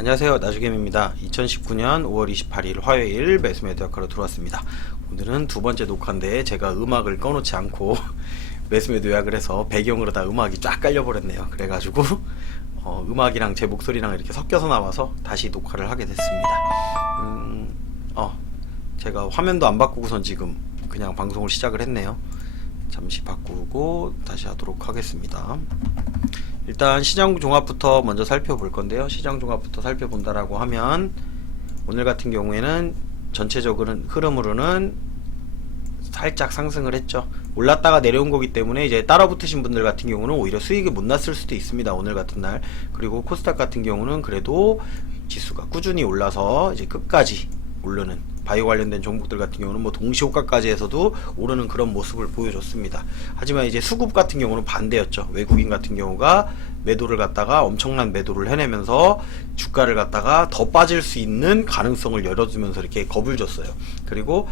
안녕하세요, 나주겜입니다. 2019년 5월 28일 화요일 매수매도학과로 들어왔습니다. 오늘은 두 번째 녹화인데 제가 음악을 꺼놓지 않고 매수매도 요약을 해서 배경으로 다 음악이 쫙 깔려버렸네요. 그래가지고 음악이랑 제 목소리랑 이렇게 섞여서 나와서 다시 녹화를 하게 됐습니다. 제가 화면도 안 바꾸고선 지금 그냥 방송을 시작을 했네요. 잠시 바꾸고 다시 하도록 하겠습니다. 일단 시장 종합부터 먼저 살펴볼 건데요. 시장 종합부터 살펴본다라고 하면 오늘 같은 경우에는 전체적인 흐름으로는 살짝 상승을 했죠. 올랐다가 내려온 거기 때문에 이제 따라 붙으신 분들 같은 경우는 오히려 수익이 못 났을 수도 있습니다. 오늘 같은 날. 그리고 코스닥 같은 경우는 그래도 지수가 꾸준히 올라서 이제 끝까지 오르는, 바이오 관련된 종목들 같은 경우는 뭐 동시호가까지 해서도 오르는 그런 모습을 보여줬습니다. 하지만 이제 수급 같은 경우는 반대였죠. 외국인 같은 경우가 매도를 갖다가 엄청난 매도를 해내면서 주가를 갖다가 더 빠질 수 있는 가능성을 열어주면서 이렇게 겁을 줬어요. 그리고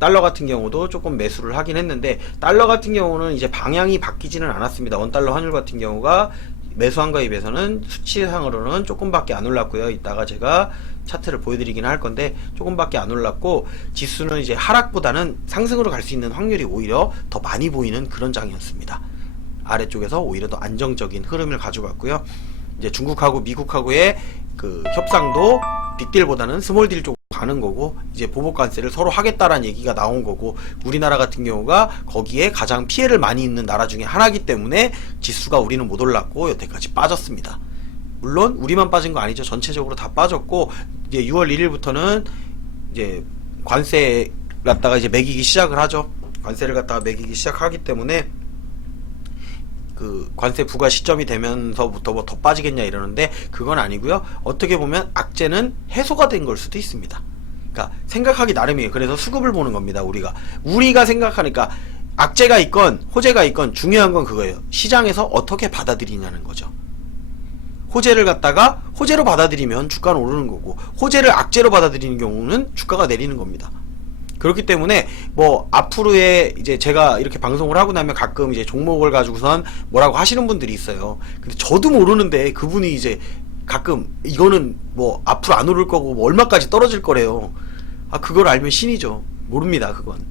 달러 같은 경우도 조금 매수를 하긴 했는데, 달러 같은 경우는 이제 방향이 바뀌지는 않았습니다. 원달러 환율 같은 경우가 매수한 거에 비해서는 수치상으로는 조금밖에 안 올랐고요. 이따가 제가 차트를 보여드리긴 할 건데 조금밖에 안 올랐고, 지수는 이제 하락보다는 상승으로 갈 수 있는 확률이 오히려 더 많이 보이는 그런 장이었습니다. 아래쪽에서 오히려 더 안정적인 흐름을 가져갔고요. 이제 중국하고 미국하고의 그 협상도 빅딜보다는 스몰딜 쪽으로 가는 거고, 이제 보복관세를 서로 하겠다라는 얘기가 나온 거고, 우리나라 같은 경우가 거기에 가장 피해를 많이 입는 나라 중에 하나이기 때문에 지수가 우리는 못 올랐고 여태까지 빠졌습니다. 물론 우리만 빠진 거 아니죠. 전체적으로 다 빠졌고, 이제 6월 1일부터는 이제 관세 갖다가 이제 매기기 시작을 하죠. 관세를 갖다가 매기기 시작하기 때문에 그 관세 부과 시점이 되면서부터 뭐 더 빠지겠냐 이러는데 그건 아니고요. 어떻게 보면 악재는 해소가 된 걸 수도 있습니다. 그러니까 생각하기 나름이에요. 그래서 수급을 보는 겁니다. 우리가 생각하니까 악재가 있건 호재가 있건 중요한 건 그거예요. 시장에서 어떻게 받아들이냐는 거죠. 호재를 갖다가 호재로 받아들이면 주가는 오르는 거고, 호재를 악재로 받아들이는 경우는 주가가 내리는 겁니다. 그렇기 때문에 뭐 앞으로의 이제 제가 이렇게 방송을 하고 나면 가끔 이제 종목을 가지고선 뭐라고 하시는 분들이 있어요. 근데 저도 모르는데 그분이 이제 가끔 이거는 뭐 앞으로 안 오를 거고 뭐 얼마까지 떨어질 거래요. 그걸 알면 신이죠. 모릅니다, 그건.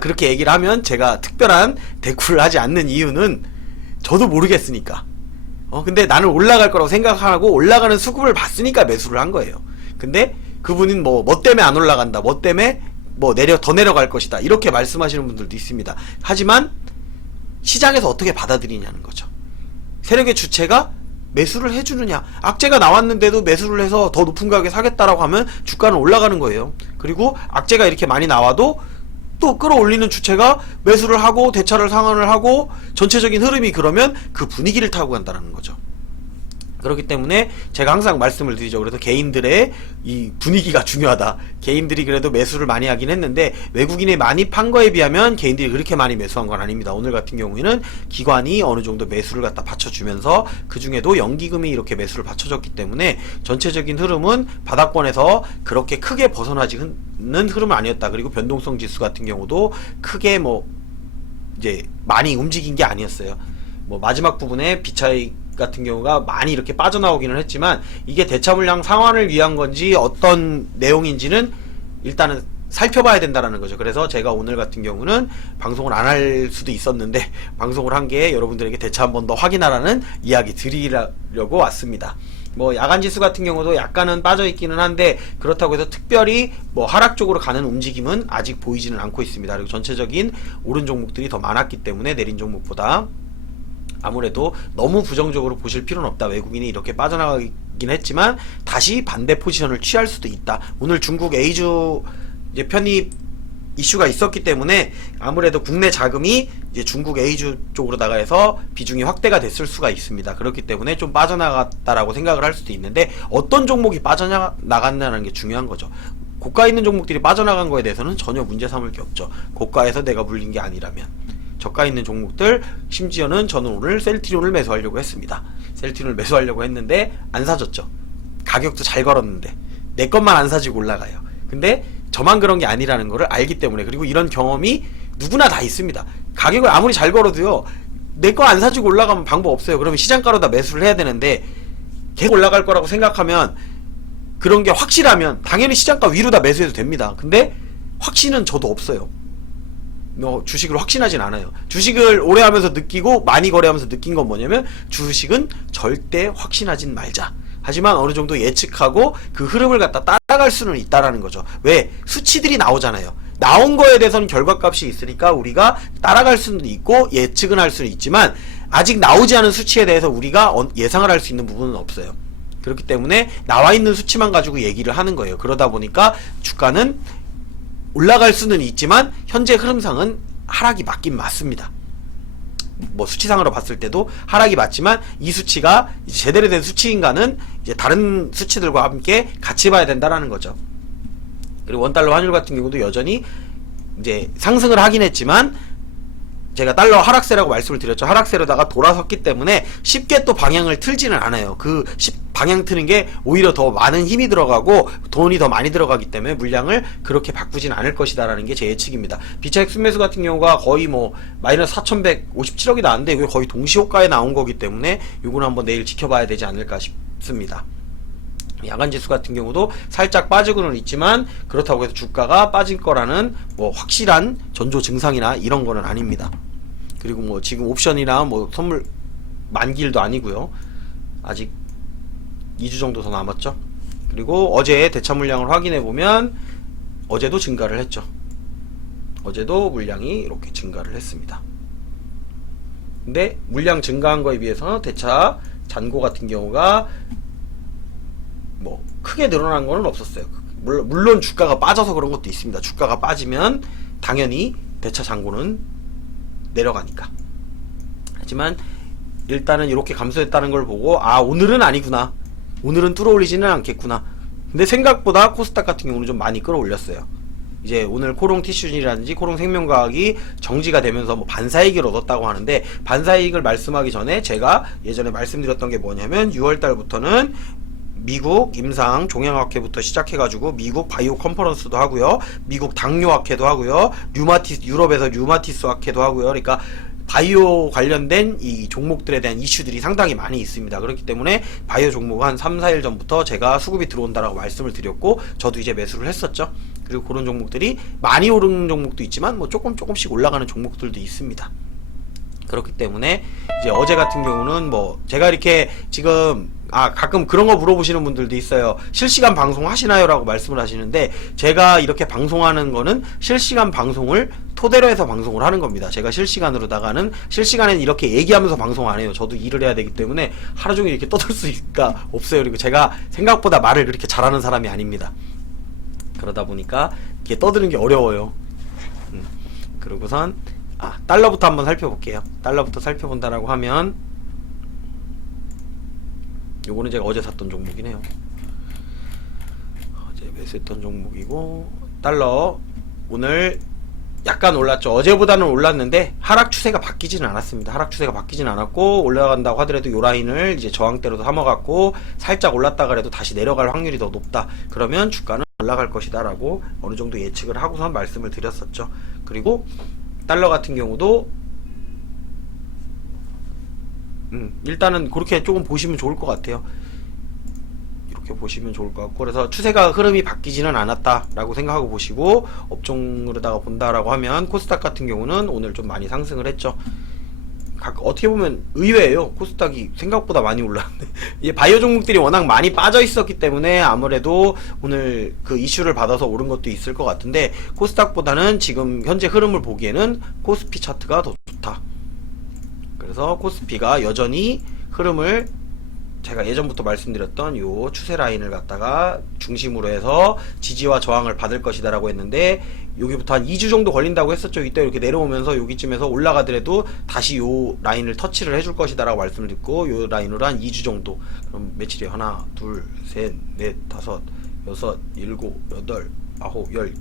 그렇게 얘기를 하면 제가 특별한 대꾸를 하지 않는 이유는 저도 모르겠으니까. 근데 나는 올라갈 거라고 생각하고 올라가는 수급을 봤으니까 매수를 한 거예요. 근데 그분은 뭐 때문에 안 올라간다, 뭐 때문에 뭐 더 내려갈 것이다, 이렇게 말씀하시는 분들도 있습니다. 하지만 시장에서 어떻게 받아들이냐는 거죠. 세력의 주체가 매수를 해주느냐, 악재가 나왔는데도 매수를 해서 더 높은 가격에 사겠다라고 하면 주가는 올라가는 거예요. 그리고 악재가 이렇게 많이 나와도 또 끌어올리는 주체가 매수를 하고 대차를 상환을 하고 전체적인 흐름이 그러면 그 분위기를 타고 간다는 거죠. 그렇기 때문에 제가 항상 말씀을 드리죠. 그래서 개인들의 이 분위기가 중요하다. 개인들이 그래도 매수를 많이 하긴 했는데 외국인이 많이 판 거에 비하면 개인들이 그렇게 많이 매수한 건 아닙니다. 오늘 같은 경우에는 기관이 어느 정도 매수를 갖다 받쳐주면서 그 중에도 연기금이 이렇게 매수를 받쳐줬기 때문에 전체적인 흐름은 바닥권에서 그렇게 크게 벗어나지는 흐름은 아니었다. 그리고 변동성 지수 같은 경우도 크게 뭐 이제 많이 움직인 게 아니었어요. 뭐 마지막 부분에 비차익 같은 경우가 많이 이렇게 빠져나오기는 했지만 이게 대차 물량 상환을 위한 건지 어떤 내용인지는 일단은 살펴봐야 된다라는 거죠. 그래서 제가 오늘 같은 경우는 방송을 안 할 수도 있었는데 방송을 한 게 여러분들에게 대차 한 번 더 확인하라는 이야기 드리려고 왔습니다. 뭐 야간 지수 같은 경우도 약간은 빠져 있기는 한데 그렇다고 해서 특별히 뭐 하락 쪽으로 가는 움직임은 아직 보이지는 않고 있습니다. 그리고 전체적인 오른 종목들이 더 많았기 때문에 내린 종목보다 아무래도 너무 부정적으로 보실 필요는 없다. 외국인이 이렇게 빠져나가긴 했지만 다시 반대 포지션을 취할 수도 있다. 오늘 중국 A주 이제 편입 이슈가 있었기 때문에 아무래도 국내 자금이 이제 중국 A주 쪽으로 나가서 비중이 확대가 됐을 수가 있습니다. 그렇기 때문에 좀 빠져나갔다라고 생각을 할 수도 있는데 어떤 종목이 빠져나갔냐는 게 중요한 거죠. 고가에 있는 종목들이 빠져나간 거에 대해서는 전혀 문제 삼을 게 없죠. 고가에서 내가 물린 게 아니라면. 저가 있는 종목들, 심지어는 저는 오늘 셀트리온을 매수하려고 했습니다. 셀트리온을 매수하려고 했는데 안 사졌죠. 가격도 잘 걸었는데 내 것만 안 사지고 올라가요. 근데 저만 그런 게 아니라는 거를 알기 때문에, 그리고 이런 경험이 누구나 다 있습니다. 가격을 아무리 잘 걸어도요, 내 거 안 사지고 올라가면 방법 없어요. 그러면 시장가로 다 매수를 해야 되는데 계속 올라갈 거라고 생각하면 그런 게 확실하면 당연히 시장가 위로 다 매수해도 됩니다. 근데 확신은 저도 없어요. 주식을 확신하진 않아요. 주식을 오래 하면서 느끼고 많이 거래하면서 느낀 건 뭐냐면 주식은 절대 확신하진 말자. 하지만 어느 정도 예측하고 그 흐름을 갖다 따라갈 수는 있다라는 거죠. 왜? 수치들이 나오잖아요. 나온 거에 대해서는 결과값이 있으니까 우리가 따라갈 수는 있고 예측은 할 수는 있지만 아직 나오지 않은 수치에 대해서 우리가 예상을 할 수 있는 부분은 없어요. 그렇기 때문에 나와 있는 수치만 가지고 얘기를 하는 거예요. 그러다 보니까 주가는 올라갈 수는 있지만 현재 흐름상은 하락이 맞긴 맞습니다. 뭐 수치상으로 봤을 때도 하락이 맞지만 이 수치가 이제 제대로 된 수치인가는 이제 다른 수치들과 함께 같이 봐야 된다라는 거죠. 그리고 원달러 환율 같은 경우도 여전히 이제 상승을 하긴 했지만 제가 달러 하락세라고 말씀을 드렸죠. 하락세로다가 돌아섰기 때문에 쉽게 또 방향을 틀지는 않아요. 방향 트는 게 오히려 더 많은 힘이 들어가고 돈이 더 많이 들어가기 때문에 물량을 그렇게 바꾸진 않을 것이다라는 게 제 예측입니다. 비차익 순매수 같은 경우가 거의 뭐 마이너스 4157억이 나왔는데 이게 거의 동시호가에 나온 거기 때문에 이거는 한번 내일 지켜봐야 되지 않을까 싶습니다. 야간지수 같은 경우도 살짝 빠지고는 있지만 그렇다고 해서 주가가 빠질 거라는 뭐 확실한 전조 증상이나 이런 거는 아닙니다. 그리고 뭐 지금 옵션이나 뭐 선물 만기일도 아니고요. 아직 2주 정도 더 남았죠. 그리고 어제 대차 물량을 확인해 보면 어제도 증가를 했죠. 어제도 물량이 이렇게 증가를 했습니다. 근데 물량 증가한 거에 비해서 대차 잔고 같은 경우가 뭐 크게 늘어난 거는 없었어요. 물론 주가가 빠져서 그런 것도 있습니다. 주가가 빠지면 당연히 대차 잔고는 내려가니까. 하지만 일단은 이렇게 감소했다는 걸 보고 아 오늘은 아니구나. 오늘은 뚫어올리지는 않겠구나. 근데 생각보다 코스닥 같은 경우는 좀 많이 끌어올렸어요. 이제 오늘 코롱 티슈진이라든지 코롱 생명과학이 정지가 되면서 뭐 반사이익을 얻었다고 하는데 반사이익을 말씀하기 전에 제가 예전에 말씀드렸던 게 뭐냐면 6월달부터는 미국 임상 종양학회부터 시작해가지고 미국 바이오 컨퍼런스도 하고요, 미국 당뇨학회도 하고요, 유럽에서 류마티스 학회도 하고요. 그러니까 바이오 관련된 이 종목들에 대한 이슈들이 상당히 많이 있습니다. 그렇기 때문에 바이오 종목은 한 3, 4일 전부터 제가 수급이 들어온다라고 말씀을 드렸고 저도 이제 매수를 했었죠. 그리고 그런 종목들이 많이 오른 종목도 있지만 뭐 조금씩 올라가는 종목들도 있습니다. 그렇기 때문에 이제 어제 같은 경우는 뭐 제가 이렇게 지금 가끔 그런 거 물어보시는 분들도 있어요. 실시간 방송 하시나요? 라고 말씀을 하시는데 제가 이렇게 방송하는 거는 실시간 방송을 토대로 해서 방송을 하는 겁니다. 제가 실시간으로다가는 실시간에는 이렇게 얘기하면서 방송 안 해요. 저도 일을 해야 되기 때문에 하루 종일 이렇게 떠들 수가 없어요. 그리고 제가 생각보다 말을 그렇게 잘하는 사람이 아닙니다. 그러다 보니까 이렇게 떠드는 게 어려워요. 그러고선 달러부터 한번 살펴볼게요. 달러부터 살펴본다라고 하면 요거는 제가 어제 샀던 종목이네요. 어제 매수했던 종목이고 달러 오늘 약간 올랐죠. 어제보다는 올랐는데 하락 추세가 바뀌지는 않았습니다. 하락 추세가 바뀌지는 않았고 올라간다고 하더라도 요 라인을 이제 저항대로도 삼아갖고 살짝 올랐다 그래도 다시 내려갈 확률이 더 높다. 그러면 주가는 올라갈 것이다 라고 어느 정도 예측을 하고선 말씀을 드렸었죠. 그리고 달러 같은 경우도 일단은 그렇게 조금 보시면 좋을 것 같아요. 이렇게 보시면 좋을 것 같고 그래서 추세가 흐름이 바뀌지는 않았다라고 생각하고 보시고 업종으로다가 본다라고 하면 코스닥 같은 경우는 오늘 좀 많이 상승을 했죠. 어떻게 보면 의외예요. 코스닥이 생각보다 많이 올랐는데 이제 바이오 종목들이 워낙 많이 빠져 있었기 때문에 아무래도 오늘 그 이슈를 받아서 오른 것도 있을 것 같은데 코스닥보다는 지금 현재 흐름을 보기에는 코스피 차트가 더 좋다. 그래서 코스피가 여전히 흐름을 제가 예전부터 말씀드렸던 요 추세 라인을 갖다가 중심으로 해서 지지와 저항을 받을 것이다 라고 했는데 여기부터 한 2주 정도 걸린다고 했었죠. 이때 이렇게 내려오면서 여기쯤에서 올라가더라도 다시 요 라인을 터치를 해줄 것이다 라고 말씀을 드렸고 요 라인으로 한 2주 정도. 그럼 며칠이에요? 하나 둘 셋 넷 다섯 여섯 일곱 여덟 아홉 열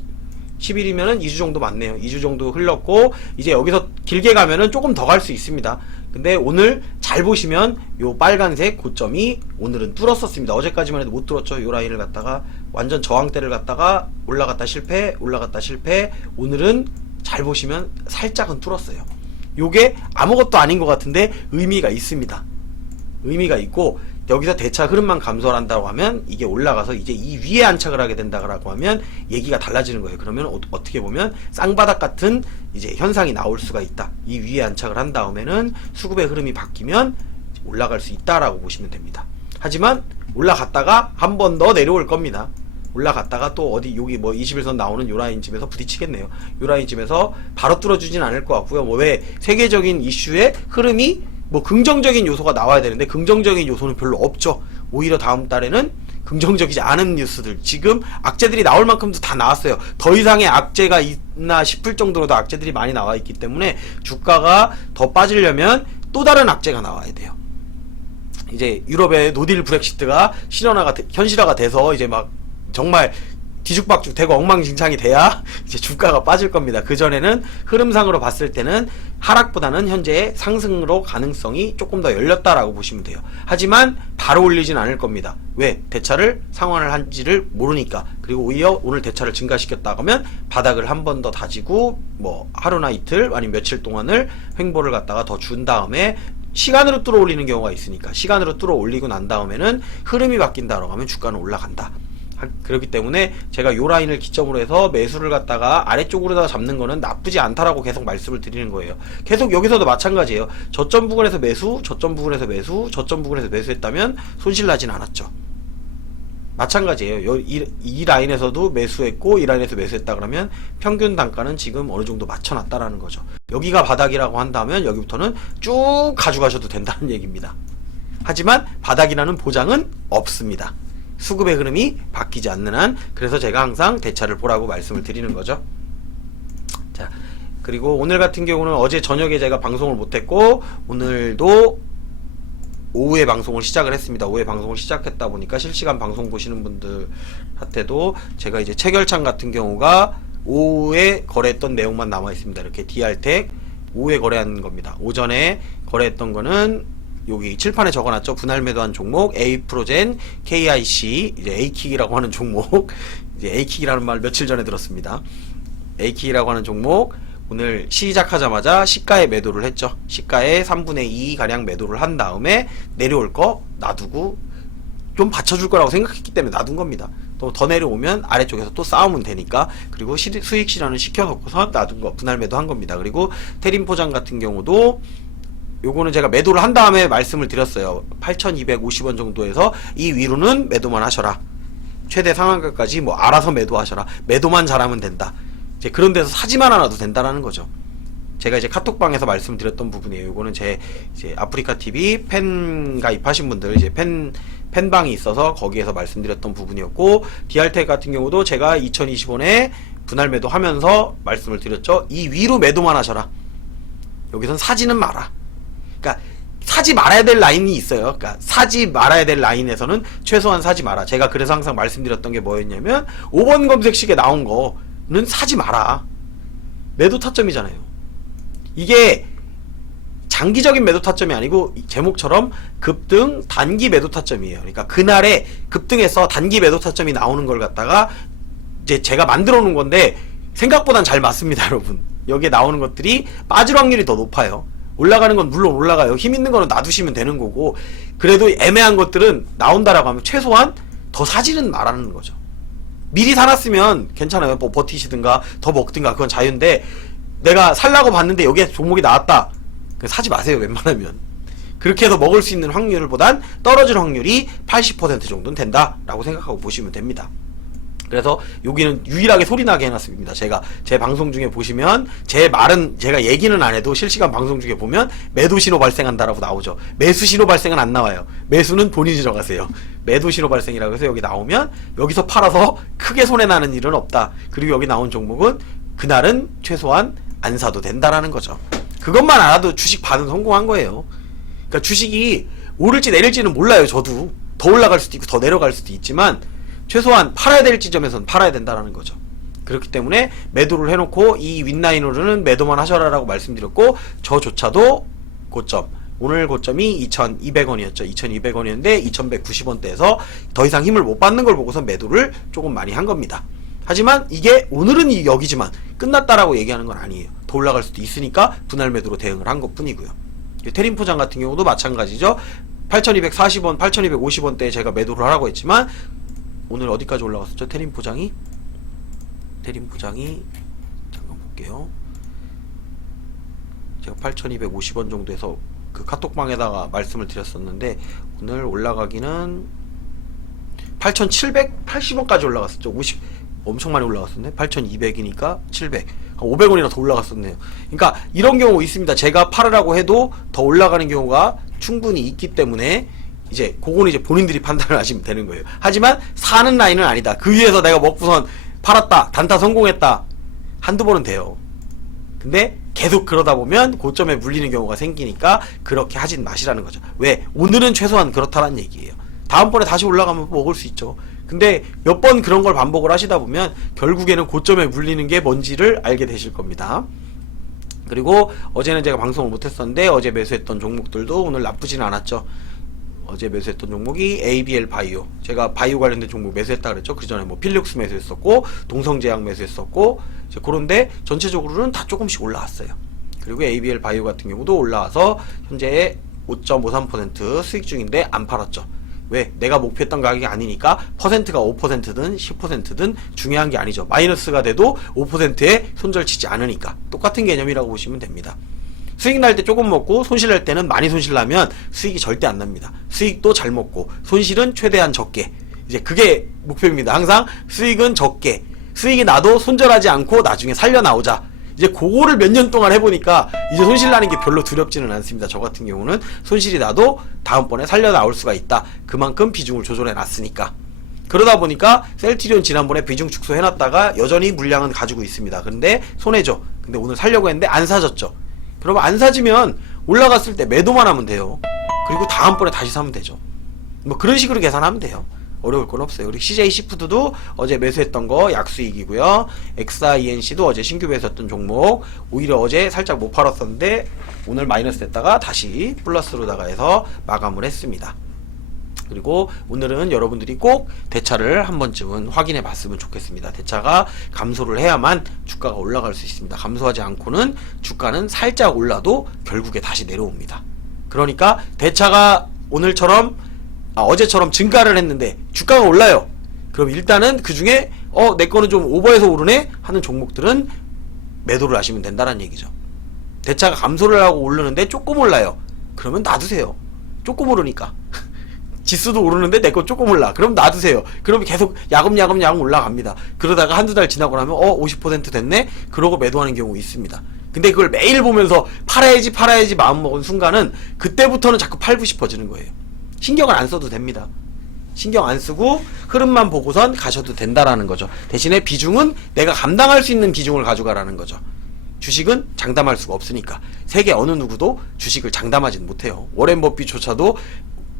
10일이면은 2주 정도 맞네요. 2주 정도 흘렀고 이제 여기서 길게 가면은 조금 더 갈 수 있습니다. 근데 오늘 잘 보시면 요 빨간색 고점이 오늘은 뚫었었습니다. 어제까지만 해도 못 뚫었죠. 요 라인을 갖다가 완전 저항대를 갖다가 올라갔다 실패 올라갔다 실패. 오늘은 잘 보시면 살짝은 뚫었어요. 요게 아무것도 아닌 것 같은데 의미가 있습니다. 의미가 있고 여기서 대차 흐름만 감소를 한다고 하면 이게 올라가서 이제 이 위에 안착을 하게 된다고 하면 얘기가 달라지는 거예요. 그러면 어떻게 보면 쌍바닥 같은 이제 현상이 나올 수가 있다. 이 위에 안착을 한 다음에는 수급의 흐름이 바뀌면 올라갈 수 있다라고 보시면 됩니다. 하지만 올라갔다가 한 번 더 내려올 겁니다. 올라갔다가 또 어디 여기 뭐 21선 나오는 요 라인쯤에서 부딪히겠네요. 요 라인쯤에서 바로 뚫어주진 않을 것 같고요. 뭐 왜 세계적인 이슈의 흐름이 뭐 긍정적인 요소가 나와야 되는데 긍정적인 요소는 별로 없죠. 오히려 다음 달에는 긍정적이지 않은 뉴스들, 지금 악재들이 나올 만큼도 다 나왔어요. 더 이상의 악재가 있나 싶을 정도로도 악재들이 많이 나와 있기 때문에 주가가 더 빠지려면 또 다른 악재가 나와야 돼요. 이제 유럽의 노딜 브렉시트가 현실화가 돼서 이제 막 정말 뒤죽박죽 되고 엉망진창이 돼야 이제 주가가 빠질 겁니다. 그전에는 흐름상으로 봤을 때는 하락보다는 현재 상승으로 가능성이 조금 더 열렸다라고 보시면 돼요. 하지만 바로 올리진 않을 겁니다. 왜? 대차를 상환을 한지를 모르니까. 그리고 오히려 오늘 대차를 증가시켰다고 하면 바닥을 한 번 더 다지고 뭐 하루나 이틀 아니면 며칠 동안을 횡보를 갖다가 더 준 다음에 시간으로 뚫어 올리는 경우가 있으니까 시간으로 뚫어 올리고 난 다음에는 흐름이 바뀐다라고 하면 주가는 올라간다. 그렇기 때문에 제가 요 라인을 기점으로 해서 매수를 갖다가 아래쪽으로다가 잡는 거는 나쁘지 않다라고 계속 말씀을 드리는 거예요. 계속 여기서도 마찬가지예요. 저점 부근에서 매수, 저점 부근에서 매수, 저점 부근에서 매수했다면 손실 나진 않았죠. 마찬가지예요. 이 라인에서도 매수했고 이 라인에서 매수했다 그러면 평균 단가는 지금 어느 정도 맞춰놨다라는 거죠. 여기가 바닥이라고 한다면 여기부터는 쭉 가져가셔도 된다는 얘기입니다. 하지만 바닥이라는 보장은 없습니다. 수급의 흐름이 바뀌지 않는 한. 그래서 제가 항상 대차를 보라고 말씀을 드리는 거죠. 자, 그리고 오늘 같은 경우는 어제 저녁에 제가 방송을 못했고 오늘도 오후에 방송을 시작을 했습니다. 오후에 방송을 시작했다 보니까 실시간 방송 보시는 분들한테도 제가 이제 체결창 같은 경우가 오후에 거래했던 내용만 남아 있습니다. 이렇게 DR텍 오후에 거래한 겁니다. 오전에 거래했던 거는 여기 칠판에 적어놨죠. 분할 매도한 종목 A프로젠, KIC, 이제 A킥이라고 하는 종목. 이제 A킥이라는 말 며칠 전에 들었습니다. A킥이라고 하는 종목 오늘 시작하자마자 시가에 매도를 했죠. 시가에 3분의 2 가량 매도를 한 다음에 내려올 거 놔두고 좀 받쳐줄 거라고 생각했기 때문에 놔둔 겁니다. 또 더 내려오면 아래쪽에서 또 싸우면 되니까. 그리고 수익 실현을 시켜놓고서 놔둔 거, 분할 매도한 겁니다. 그리고 테림포장 같은 경우도 요거는 제가 매도를 한 다음에 말씀을 드렸어요. 8,250원 정도에서 이 위로는 매도만 하셔라. 최대 상한가까지 뭐 알아서 매도하셔라. 매도만 잘하면 된다. 이제 그런 데서 사지만 않아도 된다라는 거죠. 제가 이제 카톡방에서 말씀드렸던 부분이에요. 요거는 제 이제 아프리카 TV 팬 가입하신 분들 이제 팬방이 있어서 거기에서 말씀드렸던 부분이었고, DR텍 같은 경우도 제가 2020원에 분할 매도하면서 말씀을 드렸죠. 이 위로 매도만 하셔라. 여기선 사지는 마라. 그러니까 사지 말아야 될 라인이 있어요. 그러니까 사지 말아야 될 라인에서는 최소한 사지 마라. 제가 그래서 항상 말씀드렸던 게 뭐였냐면 5번 검색식에 나온 거는 사지 마라. 매도 타점이잖아요. 이게 장기적인 매도 타점이 아니고 제목처럼 급등 단기 매도 타점이에요. 그러니까 그날에 급등해서 단기 매도 타점이 나오는 걸 갖다가 이제 제가 만들어 놓은 건데 생각보단 잘 맞습니다, 여러분. 여기에 나오는 것들이 빠질 확률이 더 높아요. 올라가는 건 물론 올라가요. 힘 있는 거는 놔두시면 되는 거고, 그래도 애매한 것들은 나온다라고 하면 최소한 더 사지는 말하는 거죠. 미리 사놨으면 괜찮아요. 뭐 버티시든가 더 먹든가 그건 자유인데, 내가 살라고 봤는데 여기에 종목이 나왔다. 사지 마세요, 웬만하면. 그렇게 해서 먹을 수 있는 확률보단 떨어질 확률이 80% 정도는 된다라고 생각하고 보시면 됩니다. 그래서 여기는 유일하게 소리나게 해놨습니다. 제가 제 방송 중에 보시면 제 말은 제가 얘기는 안 해도 실시간 방송 중에 보면 매도 신호 발생한다라고 나오죠. 매수 신호 발생은 안 나와요. 매수는 본인이 정하세요. 매도 신호 발생이라고 해서 여기 나오면 여기서 팔아서 크게 손해나는 일은 없다. 그리고 여기 나온 종목은 그날은 최소한 안 사도 된다라는 거죠. 그것만 알아도 주식 반은 성공한 거예요. 그러니까 주식이 오를지 내릴지는 몰라요. 저도 더 올라갈 수도 있고 더 내려갈 수도 있지만 최소한 팔아야 될 지점에서는 팔아야 된다라는 거죠. 그렇기 때문에 매도를 해놓고 이 윗라인으로는 매도만 하셔라라고 말씀드렸고, 저조차도 고점, 오늘 고점이 2,200원이었죠. 2,200원이었는데 2,190원대에서 더 이상 힘을 못 받는 걸 보고서 매도를 조금 많이 한 겁니다. 하지만 이게 오늘은 여기지만 끝났다라고 얘기하는 건 아니에요. 더 올라갈 수도 있으니까 분할 매도로 대응을 한 것 뿐이고요. 테림포장 같은 경우도 마찬가지죠. 8240원, 8250원대에 제가 매도를 하라고 했지만 오늘 어디까지 올라갔었죠? 테린 포장이 잠깐 볼게요. 제가 8250원 정도에서 그 카톡방에다가 말씀을 드렸었는데 오늘 올라가기는 8780원까지 올라갔었죠. 엄청 많이 올라갔었네. 8200이니까 700, 500원이나 더 올라갔었네요. 그러니까 이런 경우 있습니다. 제가 팔으라고 해도 더 올라가는 경우가 충분히 있기 때문에 이제 그거는 이제 본인들이 판단을 하시면 되는 거예요. 하지만 사는 라인은 아니다. 그 위에서 내가 먹고선 팔았다, 단타 성공했다, 한두 번은 돼요. 근데 계속 그러다 보면 고점에 물리는 경우가 생기니까 그렇게 하진 마시라는 거죠. 왜? 오늘은 최소한 그렇다는 얘기예요. 다음번에 다시 올라가면 먹을 수 있죠. 근데 몇 번 그런 걸 반복을 하시다 보면 결국에는 고점에 물리는 게 뭔지를 알게 되실 겁니다. 그리고 어제는 제가 방송을 못했었는데 어제 매수했던 종목들도 오늘 나쁘진 않았죠. 어제 매수했던 종목이 ABL 바이오, 제가 바이오 관련된 종목 매수했다 그랬죠. 그 전에 뭐 필룩스 매수했었고 동성제약 매수했었고, 그런데 전체적으로는 다 조금씩 올라왔어요. 그리고 ABL 바이오 같은 경우도 올라와서 현재 5.53% 수익 중인데 안 팔았죠. 왜? 내가 목표했던 가격이 아니니까 퍼센트가 5%든 10%든 중요한 게 아니죠. 마이너스가 돼도 5%에 손절치지 않으니까 똑같은 개념이라고 보시면 됩니다. 수익 날 때 조금 먹고 손실 날 때는 많이 손실 나면 수익이 절대 안 납니다. 수익도 잘 먹고 손실은 최대한 적게, 이제 그게 목표입니다. 항상 수익은 적게, 수익이 나도 손절하지 않고 나중에 살려 나오자. 이제 그거를 몇 년 동안 해보니까 이제 손실 나는 게 별로 두렵지는 않습니다. 저 같은 경우는 손실이 나도 다음번에 살려 나올 수가 있다. 그만큼 비중을 조절해 놨으니까. 그러다 보니까 셀트리온 지난번에 비중 축소 해놨다가 여전히 물량은 가지고 있습니다. 근데 손해죠. 근데 오늘 살려고 했는데 안 사졌죠. 그러면 안 사지면 올라갔을 때 매도만 하면 돼요. 그리고 다음번에 다시 사면 되죠. 뭐 그런 식으로 계산하면 돼요. 어려울 건 없어요. 그리고 CJ 시푸드도 어제 매수했던 거 약수익이고요. XINC도 어제 신규 매수했던 종목, 오히려 어제 살짝 못 팔았었는데 오늘 마이너스 됐다가 다시 플러스로다가 해서 마감을 했습니다. 그리고 오늘은 여러분들이 꼭 대차를 한 번쯤은 확인해 봤으면 좋겠습니다. 대차가 감소를 해야만 주가가 올라갈 수 있습니다. 감소하지 않고는 주가는 살짝 올라도 결국에 다시 내려옵니다. 그러니까 대차가 오늘처럼 어제처럼 증가를 했는데 주가가 올라요. 그럼 일단은 그 중에 내 거는 좀 오버해서 오르네 하는 종목들은 매도를 하시면 된다는 얘기죠. 대차가 감소를 하고 오르는데 조금 올라요. 그러면 놔두세요. 조금 오르니까. 지수도 오르는데 내 거 조금 올라. 그럼 놔두세요. 그러면 계속 야금야금 올라갑니다. 그러다가 한두 달 지나고 나면 50% 됐네? 그러고 매도하는 경우 있습니다. 근데 그걸 매일 보면서 팔아야지 마음먹은 순간은 그때부터는 자꾸 팔고 싶어지는 거예요. 신경을 안 써도 됩니다. 신경 안 쓰고 흐름만 보고선 가셔도 된다라는 거죠. 대신에 비중은 내가 감당할 수 있는 비중을 가져가라는 거죠. 주식은 장담할 수가 없으니까. 세계 어느 누구도 주식을 장담하진 못해요. 워렌 버핏조차도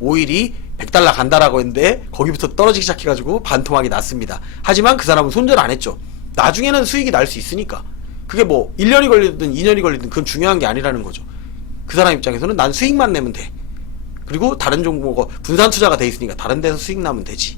5일이 100달러 간다라고 했는데 거기부터 떨어지기 시작해가지고 반토막이 났습니다. 하지만 그 사람은 손절 안 했죠. 나중에는 수익이 날 수 있으니까. 그게 뭐 1년이 걸리든 2년이 걸리든 그건 중요한 게 아니라는 거죠. 그 사람 입장에서는 난 수익만 내면 돼. 그리고 다른 종목 분산 투자가 돼 있으니까 다른 데서 수익 나면 되지.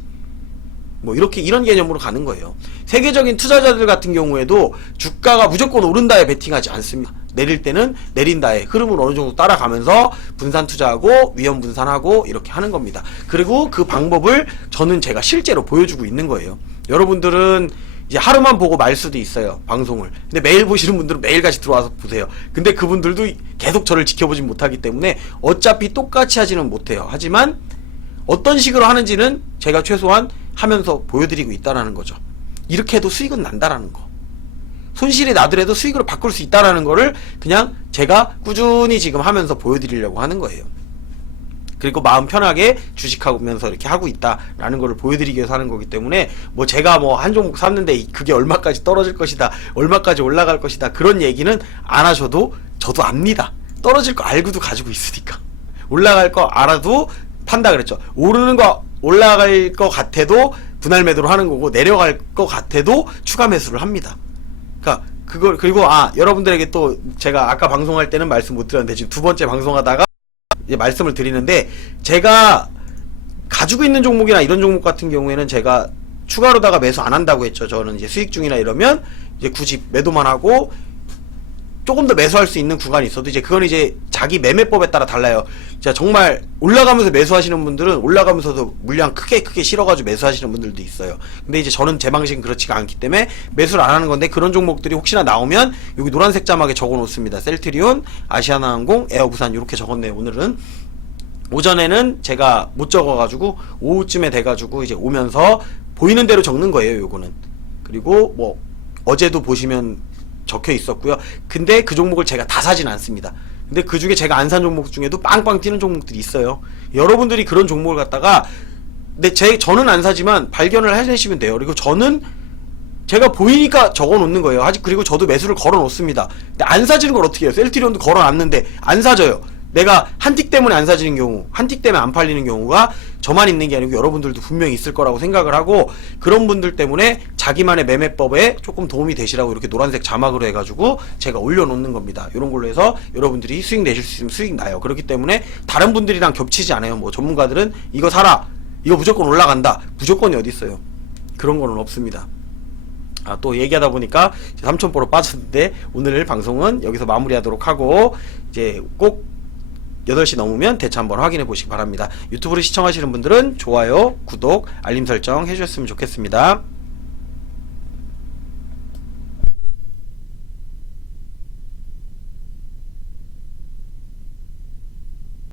뭐 이렇게 이런 개념으로 가는 거예요. 세계적인 투자자들 같은 경우에도 주가가 무조건 오른다에 베팅하지 않습니다. 내릴 때는 내린다에 흐름을 어느 정도 따라가면서 분산 투자하고 위험 분산하고 이렇게 하는 겁니다. 그리고 그 방법을 제가 실제로 보여주고 있는 거예요. 여러분들은 이제 하루만 보고 말 수도 있어요, 방송을. 근데 매일 보시는 분들은 매일같이 들어와서 보세요. 근데 그분들도 계속 저를 지켜보진 못하기 때문에 어차피 똑같이 하지는 못해요. 하지만 어떤 식으로 하는지는 제가 최소한 하면서 보여드리고 있다라는 거죠. 이렇게 해도 수익은 난다라는 거. 손실이 나더라도 수익으로 바꿀 수 있다라는 거를 그냥 제가 꾸준히 지금 하면서 보여드리려고 하는 거예요. 그리고 마음 편하게 주식하면서 이렇게 하고 있다라는 거를 보여드리기 위해서 하는 거기 때문에 뭐 제가 뭐 한 종목 샀는데 그게 얼마까지 떨어질 것이다, 얼마까지 올라갈 것이다, 그런 얘기는 안 하셔도 저도 압니다. 떨어질 거 알고도 가지고 있으니까. 올라갈 거 알아도 판다 그랬죠. 오르는 거 올라갈 거 같아도 분할 매도를 하는 거고, 내려갈 거 같아도 추가 매수를 합니다. 그러니까 그걸, 그리고 여러분들에게 또 제가 아까 방송할 때는 말씀 못 드렸는데 지금 두 번째 방송하다가 이제 말씀을 드리는데, 제가 가지고 있는 종목이나 이런 종목 같은 경우에는 제가 추가로다가 매수 안 한다고 했죠. 저는 이제 수익 중이나 이러면 이제 굳이 매도만 하고 조금 더 매수할 수 있는 구간이 있어도 이제 그건 이제 자기 매매법에 따라 달라요. 자, 정말 올라가면서 매수하시는 분들은 올라가면서도 물량 크게 실어가지고 매수하시는 분들도 있어요. 근데 이제 저는 제 방식은 그렇지가 않기 때문에 매수를 안 하는 건데, 그런 종목들이 혹시나 나오면 여기 노란색 자막에 적어 놓습니다. 셀트리온, 아시아나항공, 에어부산 이렇게 적었네요. 오늘은 오전에는 제가 못 적어가지고 오후쯤에 돼가지고 이제 오면서 보이는 대로 적는 거예요. 요거는. 그리고 뭐 어제도 보시면 적혀 있었고요. 근데 그 종목을 제가 다 사진 않습니다. 근데 그 중에 제가 안 산 종목 중에도 빵빵 뛰는 종목들이 있어요. 여러분들이 그런 종목을 갖다가, 저는 안 사지만 발견을 해내시면 돼요. 그리고 저는 제가 보이니까 적어 놓는 거예요. 그리고 저도 매수를 걸어 놓습니다. 근데 안 사지는 걸 어떻게 해요? 셀트리온도 걸어 놨는데 안 사져요. 내가 한 틱 때문에 안 사지는 경우, 한 틱 때문에 안 팔리는 경우가 저만 있는 게 아니고 여러분들도 분명히 있을 거라고 생각을 하고, 그런 분들 때문에 자기만의 매매법에 조금 도움이 되시라고 이렇게 노란색 자막으로 해가지고 제가 올려놓는 겁니다. 이런 걸로 해서 여러분들이 수익 내실 수 있으면 수익 나요. 그렇기 때문에 다른 분들이랑 겹치지 않아요. 뭐 전문가들은 이거 사라, 이거 무조건 올라간다, 무조건이 어디 있어요. 그런 거는 없습니다. 또 얘기하다 보니까 3,000%로 빠졌는데, 오늘 방송은 여기서 마무리하도록 하고, 이제 꼭 8시 넘으면 대차 한번 확인해 보시기 바랍니다. 유튜브를 시청하시는 분들은 좋아요, 구독, 알림 설정 해주셨으면 좋겠습니다.